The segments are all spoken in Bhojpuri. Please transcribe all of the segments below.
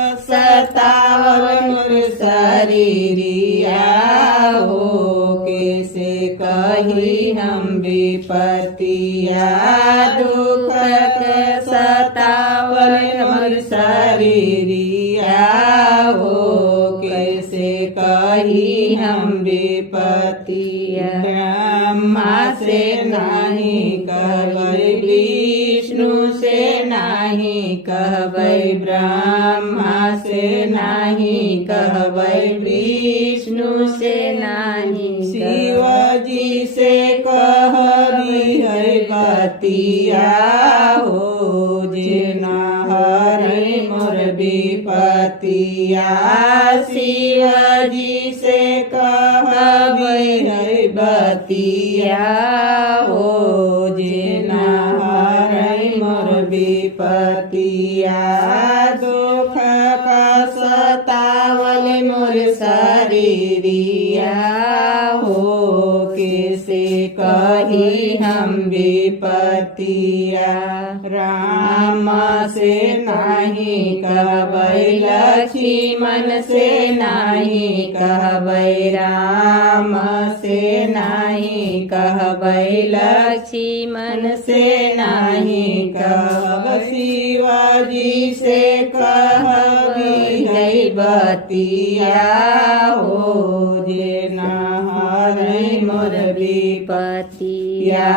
सतावन शरीरिया हो, कैसे कही हम विपतिया दुख के सतावन शरीरिया हो, कैसे कही हम विपतिया ब्रह्मा से नहीं कहबै विष्णु से नहीं कहबै ब्रह्मा से नहीं कहबै विष्णु से नहीं शिव जी से कहबी है बतिया हो, जेना हरि मोर विपतिया शिव जी से कहबी है बतिया हो, जेना हरि मोर विपतिया दुख का सतावल मोर शरीरिया हो, कैसे कही हम विपतिया राम से नहीं कहबै लक्ष्मण से नहीं कहबै राम से नहीं कहबै लक्ष्मण से नहीं कहबै शिवाजी से कहबी है बतिया हो, जेना हरि मोर विपतिया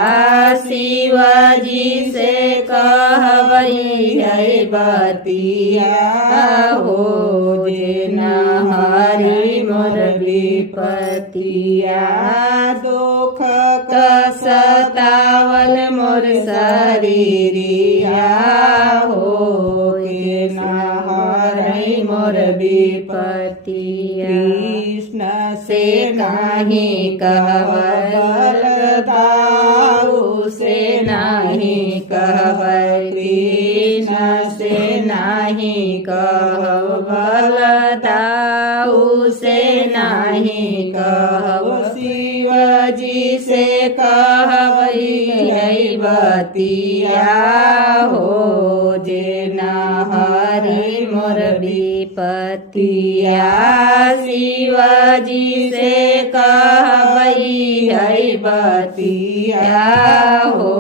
शिवाजी से कहबी है बतिया हो, जेना हरि मोर विपतिया दुख का सतावल मोर शरीरिया हो, केना हरि मोर विपतिया कृष्ण से नहीं कहबै बलदाऊ से नहीं कहबै कृष्ण से नहीं कहब बलदाऊ से नहीं कहब शिवजी से कहबै है बतिया हो, जेना हरि मोर विपतिया शिवजी से कहबै है बतिया हो,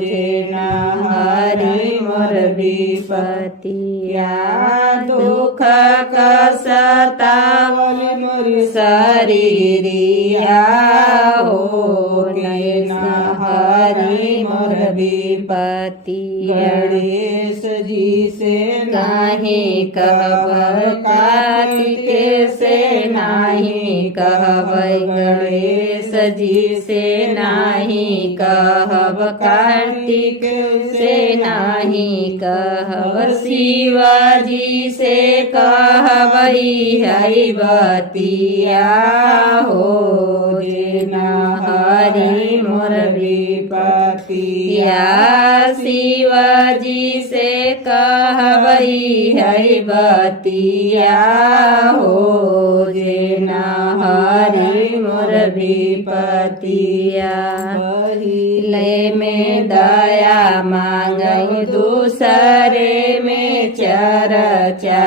जेना हरि मोर विपतिया दुख का सतावल मोर शरीरिया हो, केना हरि मोर विपतिया गणेश जी से नहीं कहबै कार्तिक से नहीं कहबै गणेश जी से नहीं कहब कार्तिक से नहीं कहब शिवजी से कहबै है बतिया हो, जेना हरि मोर विपतिया शिवजी से कहबै है बतिया हो, जेना हरि मोर विपतिया पहिले में दया मांगै दूसरे में चर्चा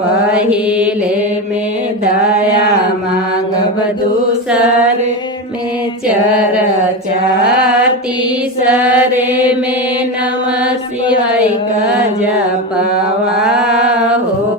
पहिले में दया मांगब दूसरे में चर्चा तीसरे में नमः शिवाय का जपावा